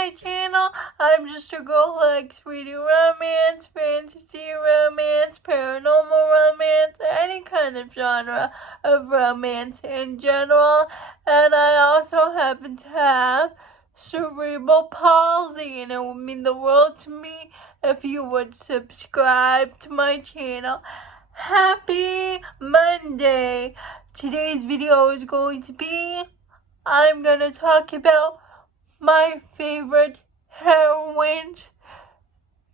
my channel. I'm just a girl who likes reading romance, fantasy romance, paranormal romance, any kind of genre of romance in general. And I also happen to have cerebral palsy, and it would mean the world to me if you would subscribe to my channel. Happy Monday! Today's video is going to be, I'm going to talk about my favorite heroines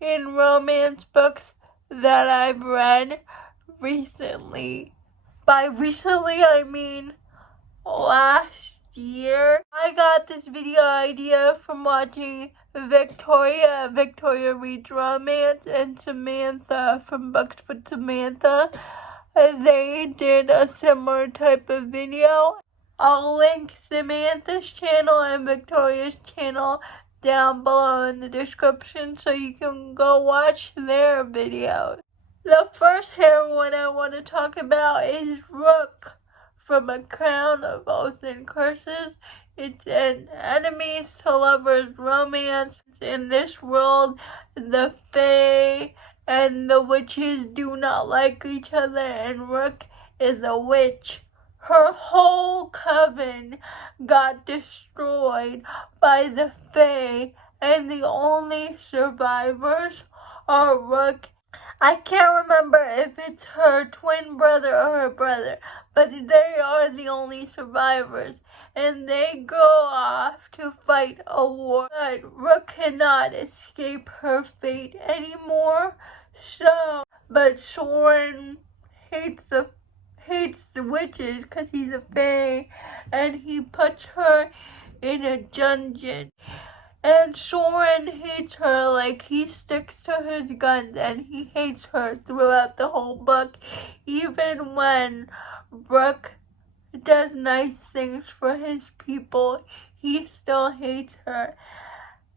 in romance books that I've read recently. By recently, I mean last year. I got this video idea from watching Victoria Reads Romance, and Samantha from Books with Samantha. They did a similar type of video. I'll link Samantha's channel and Victoria's channel down below in the description so you can go watch their videos. The first heroine I want to talk about is Rook from A Crown of Oaths and Curses. It's an enemies to lovers romance. In this world, the Fae and the witches do not like each other, and Rook is a witch. Her whole coven got destroyed by the Fae, and the only survivors are Rook. I can't remember if it's her twin brother or her brother, but they are the only survivors, and they go off to fight a war. But Rook cannot escape her fate anymore, but Soren hates the witches because he's a fae, and he puts her in a dungeon. And Soren hates her, like he sticks to his guns, and he hates her throughout the whole book. Even when Rook does nice things for his people, he still hates her.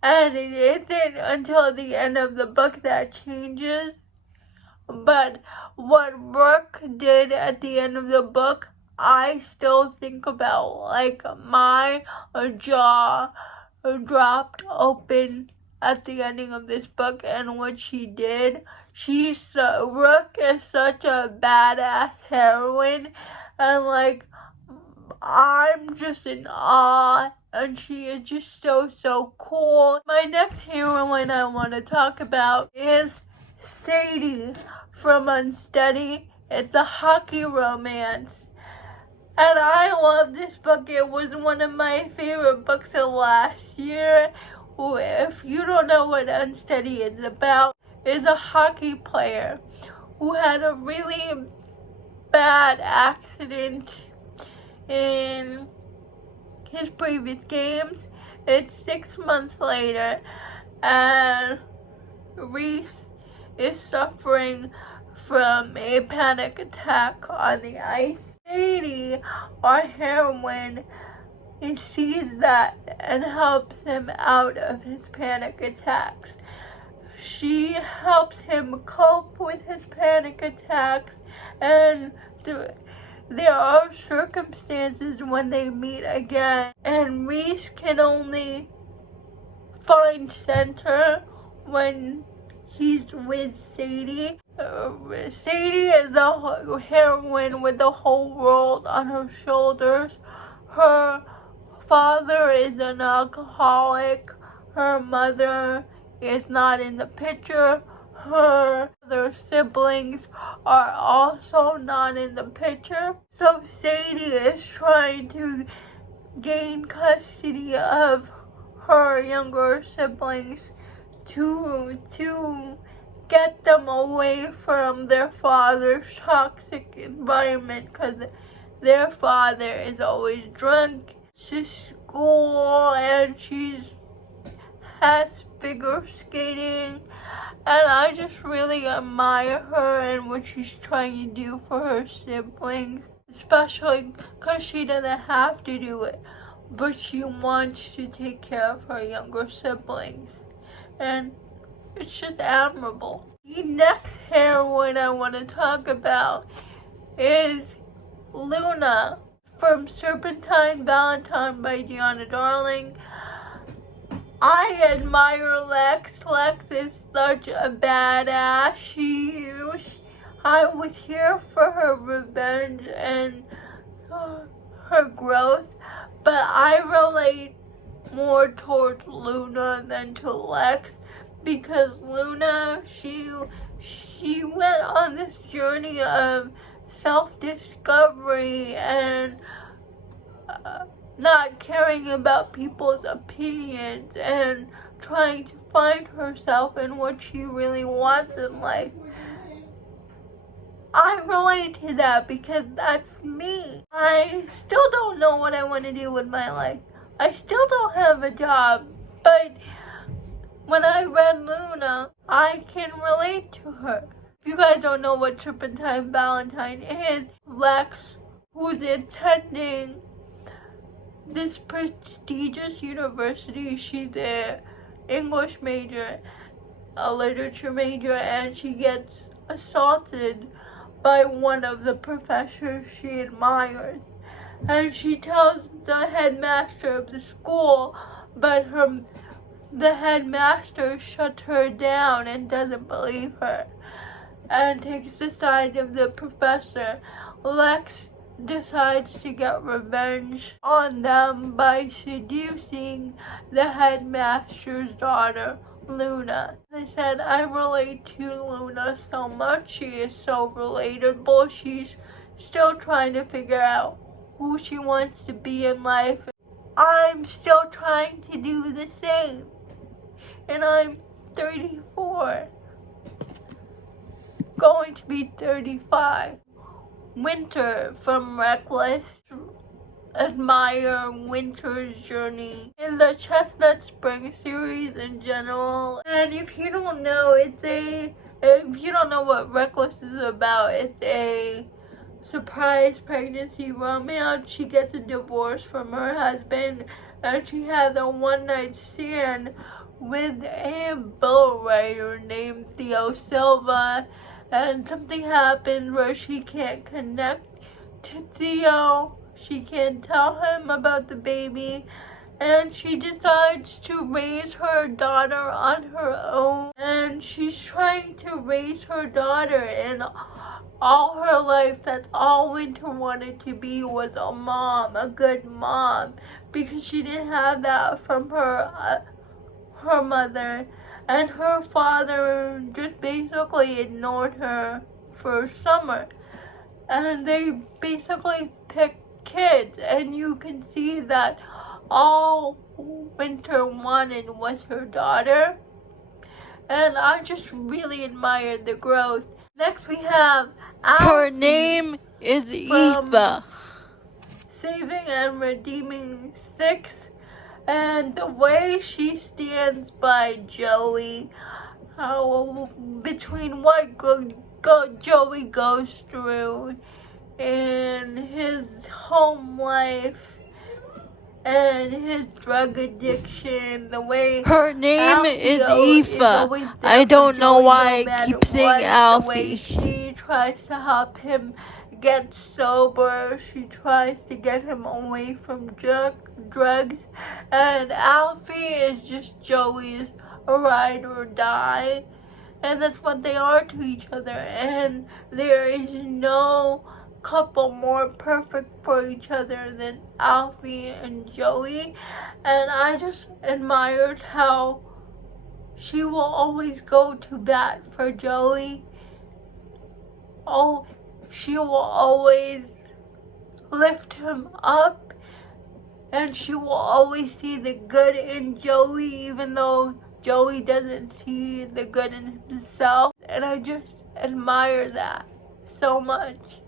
And it isn't until the end of the book that changes. But what Rook did at the end of the book, I still think about. Like, my jaw dropped open at the ending of this book, and what she did. Rook is such a badass heroine, and like, I'm just in awe, and she is just so cool. My next heroine I want to talk about is Sadie from Unsteady. It's a hockey romance. And I love this book. It was one of my favorite books of last year. If you don't know what Unsteady is about, is a hockey player who had a really bad accident in his previous games. It's 6 months later, and Reese is suffering from a panic attack on the ice. Sadie, our heroine, sees that and helps him out of his panic attacks. She helps him cope with his panic attacks, and there are circumstances when they meet again, and Reese can only find center when he's with Sadie. Sadie is a heroine with the whole world on her shoulders. Her father is an alcoholic. Her mother is not in the picture. Her other siblings are also not in the picture. So Sadie is trying to gain custody of her younger siblings to get them away from their father's toxic environment, because their father is always drunk. She's school, and has figure skating, and I just really admire her and what she's trying to do for her siblings, especially because she doesn't have to do it, but she wants to take care of her younger siblings, and it's just admirable. The next heroine I want to talk about is Luna from Serpentine, Valentine by Deanna Darling. I admire Lex. Lex is such a badass. I was here for her revenge and her growth, but I relate more towards Luna than to Lex, because Luna, she went on this journey of self-discovery and not caring about people's opinions and trying to find herself and what she really wants in life. I relate to that because that's me. I still don't know what I want to do with my life. I still don't have a job, but when I read Luna, I can relate to her. If you guys don't know what serpentine valentine is, Lex, who's attending this prestigious university, she's an English major, a literature major, and she gets assaulted by one of the professors she admires. And she tells the headmaster of the school, but the headmaster shuts her down and doesn't believe her and takes the side of the professor. Lex decides to get revenge on them by seducing the headmaster's daughter, Luna. They said, I relate to Luna so much. She is so relatable. She's still trying to figure out who she wants to be in life. I'm still trying to do the same. And I'm 34. Going to be 35. Winter from Reckless. Admire Winter's journey in the Chestnut Spring series in general. And if you don't know, if you don't know what Reckless is about, it's a surprise pregnancy romance. She gets a divorce from her husband and she has a one-night stand with a bull rider named Theo Silva, and something happens where she can't connect to Theo. She can't tell him about the baby, and she decides to raise her daughter on her own. And she's trying to raise her daughter, and all her life, that's all Winter wanted to be, was a mom, a good mom, because she didn't have that from her mother, and her father just basically ignored her for summer. And they basically picked kids, and you can see that all Winter wanted was her daughter, and I just really admired the growth. Next we have Alfie. Her name is Aoife. Saving and Redeeming 6, and the way she stands by Joey, between what Joey goes through in his home life and his drug addiction, the way her name is Aoife. I don't know why I keep saying Alfie. The way she tries to help him get sober, she tries to get him away from drugs, and Alfie is just Joey's ride or die, and that's what they are to each other, and there is no couple more perfect for each other than Alfie and Joey. And I just admired how she will always go to bat for Joey. Oh, she will always lift him up, and she will always see the good in Joey, even though Joey doesn't see the good in himself. And I just admire that so much.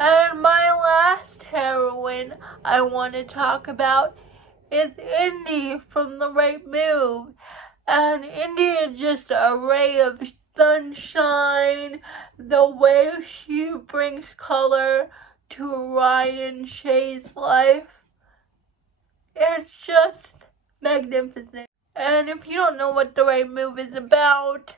And my last heroine I want to talk about is Indy from The Right Move. And Indy is just a ray of sunshine. The way she brings color to Ryan Shay's life, it's just magnificent. And if you don't know what The Right Move is about,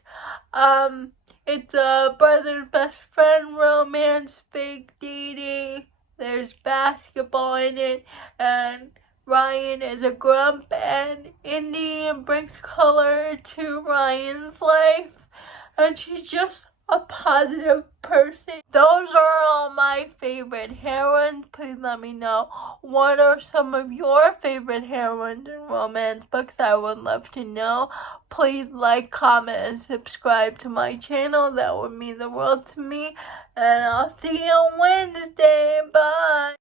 it's a brother's best friend romance, fake dating. There's basketball in it, and Ryan is a grump, and Indy brings color to Ryan's life, and she's just a positive person. Those are all my favorite heroines. Please let me know what are some of your favorite heroines in romance books. I would love to know. Please like, comment, and subscribe to my channel. That would mean the world to me. And I'll see you on Wednesday. Bye.